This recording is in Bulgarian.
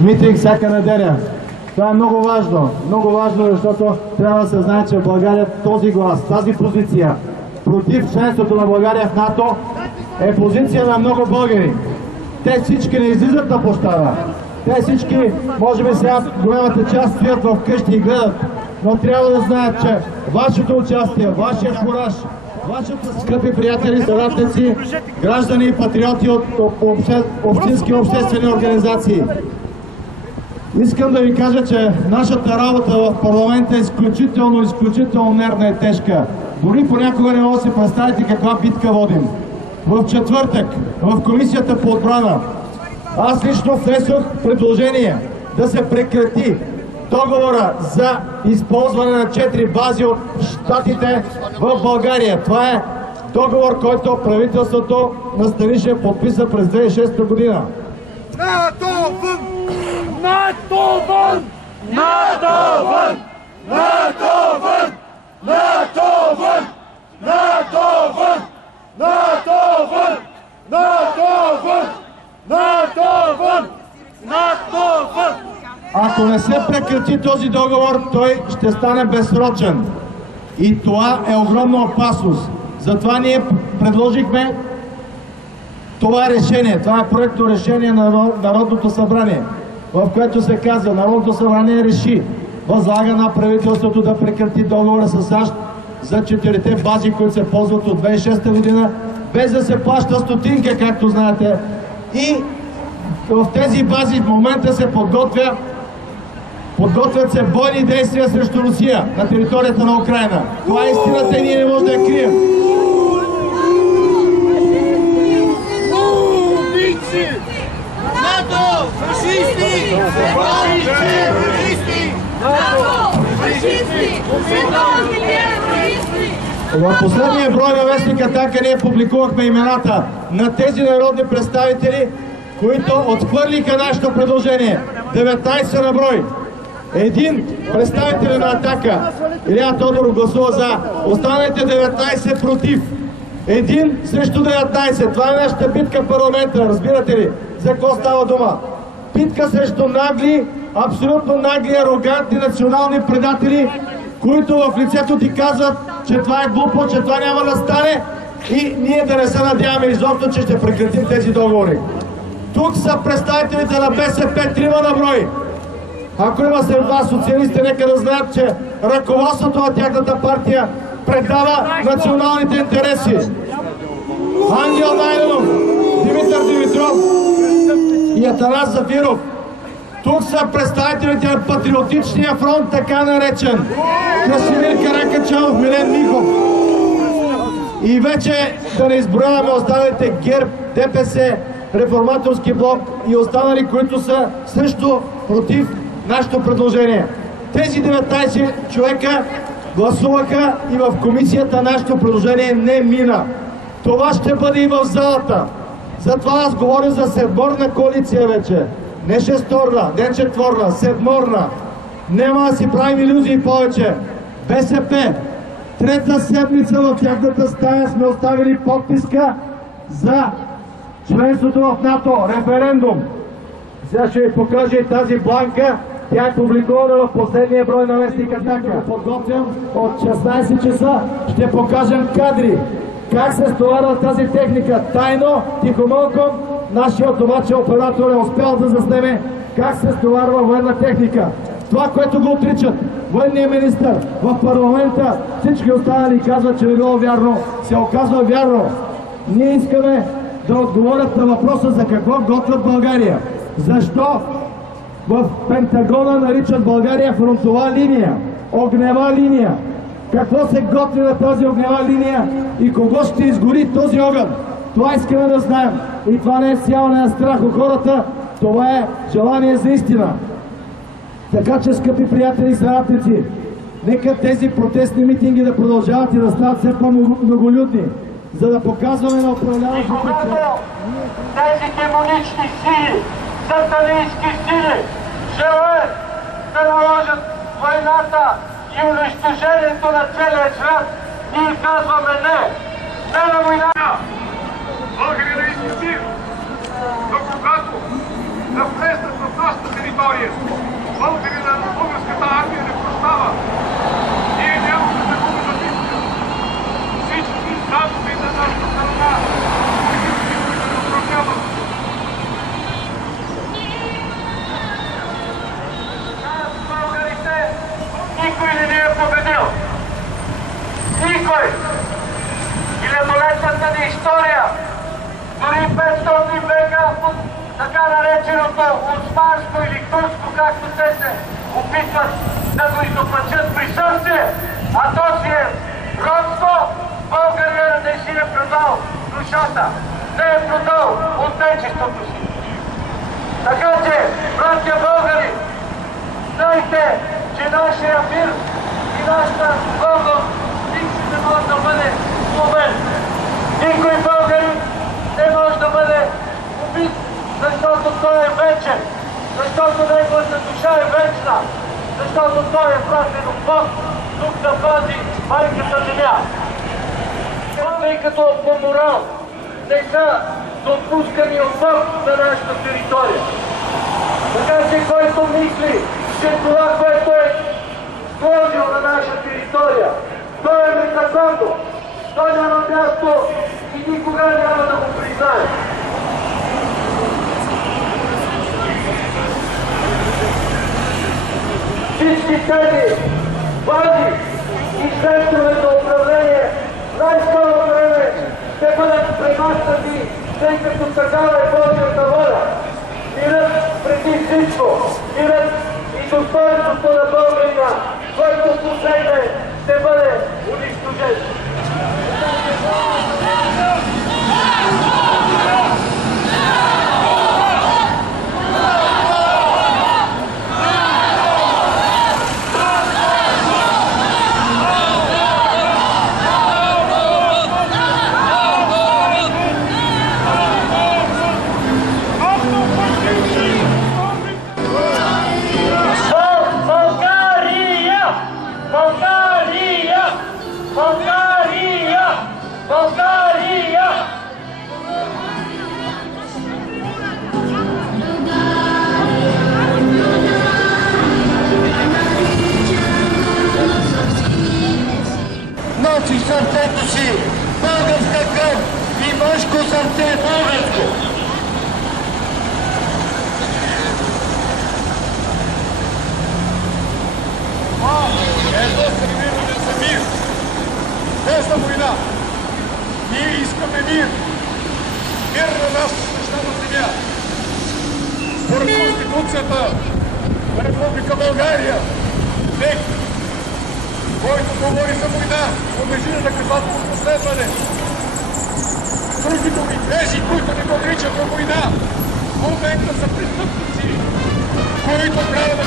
митинг всяка неделя. Това е много важно, защото трябва да се знае, че в България този глас, тази позиция против членството на България в НАТО е позиция на много българи. Те всички не излизат на площада. Те всички, може би сега голямата част стоят в къщи и гледат, но трябва да знаят, че вашето участие, вашия кураж, вашите скъпи приятели, съратници, граждани и патриоти от общински обществени организации. Искам да ви кажа, че нашата работа в парламента е изключително нервна и тежка. Дори понякога не може да си представите каква битка водим. В четвъртък, в Комисията по отбрана, аз лично внесох предложение да се прекрати договора за използване на 4 бази от щатите в България. Това е договор, който правителството на Станишев подписа през 2006 година. НАТО вън! НАТО вън! НАТО вън! НАТО вън! НАТО вън! НАТО вън! НАТО вън! НАТО вън! НАТО вън! НАТО вън! Ако не се прекрати този договор, той ще стане безсрочен. И това е огромна опасност. Затова ние предложихме това решение. Това е проектно решение на Народното събрание, в което се казва: Народното събрание реши, възлага на правителството да прекрати договора с САЩ за 4-те бази, които се ползват от 2006 година, без да се плаща стотинка, както знаете. И в тези бази в момента се подготвят се бойни действия срещу Русия на територията на Украйна. Това е истината и ние не можем да я крием. НАТО! Фашисти! Фашисти! НАТО! Фашисти! В последния брой на вестник Атака ние публикувахме имената на тези народни представители, които отхвърлиха нашето предложение. 19 на брой. Един представител на Атака, Илия Тодоров, гласува за. Останалите 19 против. Един срещу 19. Това е нашата битка в парламента. Разбирате ли за какво става дума? Битка срещу нагли, абсолютно нагли, арогантни национални предатели, които в лицето ти казват, че това е глупо, че това няма да стане и ние да не се надяваме изобщо, че ще прекратим тези договори. Тук са представителите на БСП, 3 на брой. Ако има сред вас социалисти, нека да знаят, че ръководството на тяхната партия предава националните интереси. Ангел Найденов, Димитър Димитров и Атанас Зафиров. Тук са представителите на Патриотичния фронт, така наречен. Красимир Каракачанов, Милен Михов. И вече да не изброяваме останалите ГЕРБ, ДПС, Реформаторски блок и останали, които са също против нашето предложение. Тези 19 човека гласуваха и в комисията нашето предложение не мина. Това ще бъде и в залата. Затова аз говоря за седморна коалиция вече. Не шесторна, не четворна, седморна. Няма да си правим илюзии повече. БСП, 3-та седмица в тяхната стая сме оставили подписка за членството в НАТО. Референдум. Сега ще ви покажа и тази бланка. Тя е публикувана в последния брой на вестник Атака. Подготвям от 16 часа. Ще покажем кадри. Как се стоварва тази техника. Тайно, тихомълком, нашият обаче оператор е успял да заснеме как се стоварва военна техника. Това, което го отричат военният министър в парламента, всички останали казват, че не било вярно, се оказва вярно. Ние искаме да отговорят на въпроса за какво готвят България. Защо в Пентагона наричат България фронтова линия, огнева линия? Какво се готви на тази огнева линия и кого ще изгори този огън? Това искаме да знаем. И това не е всяване на страх у хората, това е желание за истина. Така че, скъпи приятели и съратници, нека тези протестни митинги да продължават и да стават все по-многолюдни, за да показваме на управляващите, че тези демонични сили, сатанински сили, желаят да наложат войната и унищожението на целия свят. Ние казваме не! Не на войната! Българи на истин, но когато навлезнат в нашата територия, така нареченото османско или турско, както те се опитват да го изоплачат присъствие, а то си е родство, българина не си е продал душата, не е продал отечеството си. Така че, братя българи, знайте, че нашия мир и нашата свобода никой не може да бъде сломен. Никой българин не може да бъде убит, защото той е вечен, защото неговата душа е вечна, защото той е пратен от Бог тук да пази майката земя. Тъй като по морал не са допускани от Бог на нашата територия. Така че който мисли, че това, което е сложил на наша територия, той е незаконно, той няма място и никога няма да го признае. Всички тези бази и центрове за управление най-скоро време ще бъдат премахнати, тъй като такава е Божията воля. Мирът преди всичко, мирът и достоинството на българина, който последне ще бъде унищожен. Носи сърцето си българска кръв и мъжко сърце българско. Ето стремим за мир, без на война. Ние искаме мир. Мир на нашата свещена земя. Според Конституцията на Република България, всеки, който говори за война, подлежи на наказателно преследване. С други думи, тези, които не го отричат на война, в момента са престъпници, които трябва